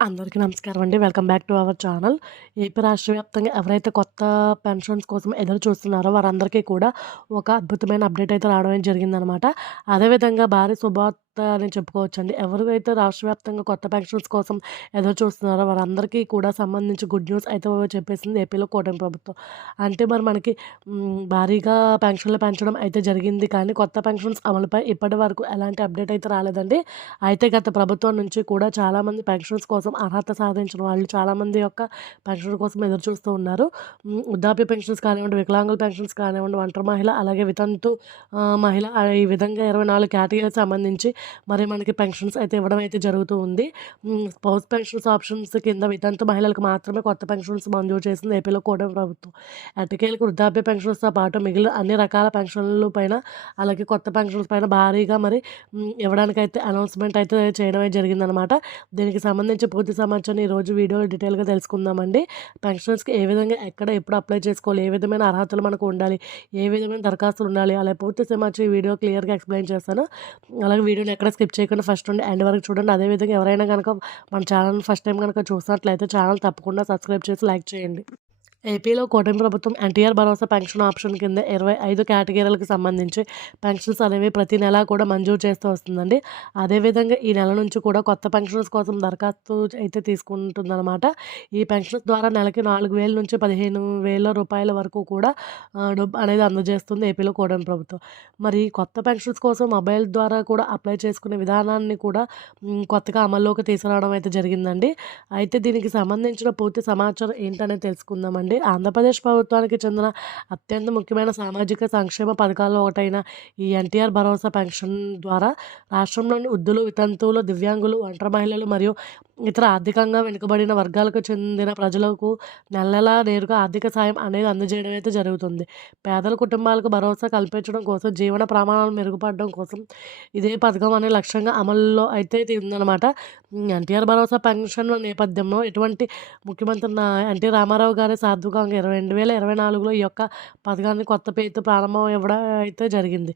అందరికీ నమస్కారం అండి. Welcome back to our channel. AP రాష్ట్ర వ్యాప్తంగా ఎవరైతే కొత్త పెన్షన్స్ కోసం ఎదురు చూస్తున్నారో వారందరికీ కూడా ఒక అద్భుతమైన అప్డేట్ అయితే రావడం జరిగిందనమాట. అదేవిధంగా భారీ శుభార్త అని చెప్పుకోవచ్చండి. ఎవరైతే రాష్ట్ర వ్యాప్తంగా కొత్త పెన్షన్స్ కోసం ఎదురు చూస్తున్నారో వారందరికీ కూడా సంబంధించి గుడ్ న్యూస్ అయితే చెప్పేసింది ఏపీలో కూటమి ప్రభుత్వం. అంటే మరి మనకి భారీగా పెన్షన్లు పెంచడం అయితే జరిగింది. కానీ కొత్త పెన్షన్స్ అమలుపై ఇప్పటి వరకు ఎలాంటి అప్డేట్ అయితే రాలేదండి. అయితే గత ప్రభుత్వం నుంచి కూడా చాలామంది పెన్షన్స్ కోసం అర్హత సాధించిన వాళ్ళు చాలామంది యొక్క పెన్షన్ కోసం ఎదురు చూస్తూ ఉన్నారు. వృద్ధాప్య పెన్షన్స్ కానివ్వండి వికలాంగుల పెన్షన్స్ కానివ్వండి ఒంటరి మహిళ అలాగే వితంతు మహిళ ఈ విధంగా ఇరవై నాలుగు కేటగిరీకి సంబంధించి మరి మనకి పెన్షన్స్ అయితే ఇవ్వడం అయితే జరుగుతూ ఉంది. మ్, స్పౌస్ పెన్షన్స్ ఆప్షన్స్ కింద వితంతు మహిళలకు మాత్రమే కొత్త పెన్షన్స్ మంజూరు చేసింది ఏపీలో కూడా ప్రభుత్వం. అటకేలకు వృద్ధాప్య పెన్షన్స్తో పాటు మిగిలిన అన్ని రకాల పెన్షన్ల పైన అలాగే కొత్త పెన్షన్స్ పైన భారీగా మరి ఇవ్వడానికైతే అనౌన్స్మెంట్ అయితే చేయడం జరిగిందనమాట. దీనికి సంబంధించి పూర్తి సమాచారం ఈరోజు వీడియోలో డీటెయిల్గా తెలుసుకుందామండి. పెన్షన్స్కి ఏ విధంగా ఎక్కడ ఎప్పుడు అప్లై చేసుకోవాలి ఏ విధమైన అర్హతలు మనకు ఉండాలి ఏ విధమైన దరఖాస్తులు ఉండాలి అలా పూర్తి సమాచారం ఈ వీడియో క్లియర్గా ఎక్స్ప్లెయిన్ చేస్తాను. అలాగే వీడియోని ఎక్కడ స్కిప్ చేయకుండా ఫస్ట్ నుండి ఎండ్ వరకు చూడండి. అదేవిధంగా ఎవరైనా కనుక మన ఛానల్ ఫస్ట్ టైం కనుక చూసినట్లయితే ఛానల్ తప్పకుండా సబ్స్క్రైబ్ చేసి లైక్ చేయండి. ఏపీలో కూటమి ప్రభుత్వం ఎన్టీఆర్ భరోసా పెన్షన్ ఆప్షన్ కింద ఇరవై ఐదు కేటగిరీలకు సంబంధించి పెన్షన్స్ అనేవి ప్రతి నెల కూడా మంజూరు చేస్తూ వస్తుందండి. అదేవిధంగా ఈ నెల నుంచి కూడా కొత్త పెన్షన్స్ కోసం దరఖాస్తు అయితే తీసుకుంటుందన్నమాట. ఈ పెన్షన్స్ ద్వారా నెలకి నాలుగు వేల నుంచి పదిహేను వేల రూపాయల వరకు కూడా డబ్బు అనేది అందజేస్తుంది ఏపీలో కూటమి ప్రభుత్వం. మరి కొత్త పెన్షన్స్ కోసం మొబైల్ ద్వారా కూడా అప్లై చేసుకునే విధానాన్ని కూడా కొత్తగా అమల్లోకి తీసుకురావడం అయితే జరిగిందండి. అయితే దీనికి సంబంధించిన పూర్తి సమాచారం ఏంటనేది తెలుసుకుందామండి. ఆంధ్రప్రదేశ్ ప్రభుత్వానికి చెందిన అత్యంత ముఖ్యమైన సామాజిక సంక్షేమ పథకాల్లో ఒకటైన ఈ ఎన్టీఆర్ భరోసా పెన్షన్ ద్వారా రాష్ట్రంలోని వృద్ధులు వితంతువులు దివ్యాంగులు ఒంటరి మహిళలు మరియు ఇతర ఆర్థికంగా వెనుకబడిన వర్గాలకు చెందిన ప్రజలకు నెల నెలా నేరుగా ఆర్థిక సాయం అనేది అందజేయడం అయితే జరుగుతుంది. పేదల కుటుంబాలకు భరోసా కల్పించడం కోసం జీవన ప్రమాణాలు మెరుగుపడడం కోసం ఇదే పథకం అనే లక్ష్యంగా అమల్లో అయితే ఇది ఉందన్నమాట ఎన్టీఆర్ భరోసా పెన్షన్ నేపథ్యంలో ఎటువంటి ముఖ్యమంత్రి ఎన్టీ రామారావు గారి సార్థకంగా ఇరవై రెండు వేల ఇరవై నాలుగులో ఈ యొక్క పథకాన్ని కొత్త పేరుతో ప్రారంభం ఇవ్వడం అయితే జరిగింది.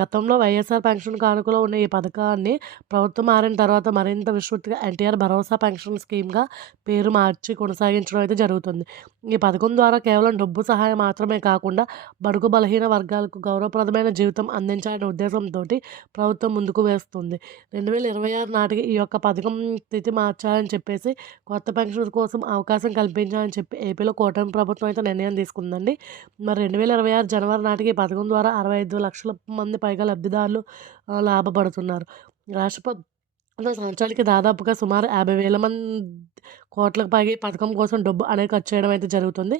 గతంలో వైఎస్ఆర్ పెన్షన్ కానుకలో ఉన్న ఈ పథకాన్ని ప్రభుత్వం మారిన తర్వాత మరింత విస్తృతిగా ఎన్టీఆర్ భరోసా పెన్షన్ స్కీమ్గా పేరు మార్చి కొనసాగించడం అయితే జరుగుతుంది. ఈ పథకం ద్వారా కేవలం డబ్బు సహాయం మాత్రమే కాకుండా బడుగు బలహీన వర్గాలకు గౌరవప్రదమైన జీవితం అందించాలనే ఉద్దేశంతో ప్రభుత్వం ముందుకు వేస్తుంది. రెండు వేల ఇరవై ఆరు నాటికి ఈ యొక్క పథకం స్థితి మార్చాలని చెప్పేసి కొత్త పెన్షన్ కోసం అవకాశం కల్పించాలని చెప్పి ఏపీలో కూటమి ప్రభుత్వం అయితే నిర్ణయం తీసుకుందండి. మరి రెండు వేల ఇరవై ఆరు జనవరి నాటికి ఈ పథకం ద్వారా అరవై ఐదు లక్షల మంది పైగా లబ్ధిదారులు లాభపడుతున్నారు. రాష్ట్ర సంవత్సరానికి దాదాపుగా సుమారు యాభై వేల మంది కోట్లకు పైగా ఈ పథకం కోసం డబ్బు అనేది ఖర్చు చేయడం అయితే జరుగుతుంది.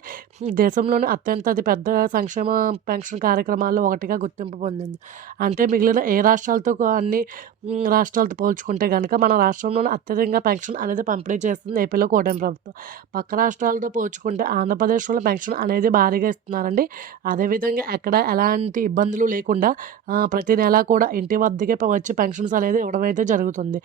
దేశంలోని అత్యంత అతి పెద్ద సంక్షేమ పెన్షన్ కార్యక్రమాల్లో ఒకటిగా గుర్తింపు పొందింది. అంటే మిగిలిన ఏ రాష్ట్రాలతో అన్ని రాష్ట్రాలతో పోల్చుకుంటే కనుక మన రాష్ట్రంలోనే అత్యధికంగా పెన్షన్ అనేది పంపిణీ చేస్తుంది ఏపీలో కూటమి ప్రభుత్వం. పక్క రాష్ట్రాలతో పోల్చుకుంటే ఆంధ్రప్రదేశ్లో పెన్షన్ అనేది భారీగా ఇస్తున్నారండి. అదేవిధంగా ఎక్కడ ఎలాంటి ఇబ్బందులు లేకుండా ప్రతి నెల కూడా ఇంటి వద్దకే వచ్చి పెన్షన్స్ అనేది ఇవ్వడం అయితే జరుగుతుంది.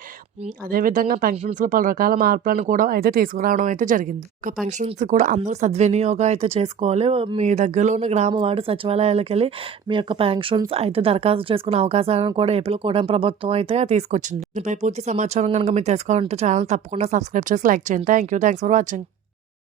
అదేవిధంగా పెన్షన్స్లో పలు రకాల మార్పులను కూడా అయితే తీసుకురావడం అయితే జరిగింది. ఒక పెన్షన్స్ కూడా అందరూ సద్వినియోగం అయితే చేసుకోవాలి. మీ దగ్గరలో ఉన్న గ్రామ వార్డు సచివాలయాలకు వెళ్ళి మీ యొక్క పెన్షన్స్ అయితే దరఖాస్తు చేసుకునే అవకాశాలను కూడా ఏపీలో కూడా ప్రభుత్వం అయితే తీసుకొచ్చింది. దీనిపై పూర్తి సమాచారం కనుక మీరు తెలుసుకోవాలంటే ఛానల్ తప్పకుండా సబ్స్క్రైబ్ చేసి లైక్ చేయండి. Thank you thanks for watching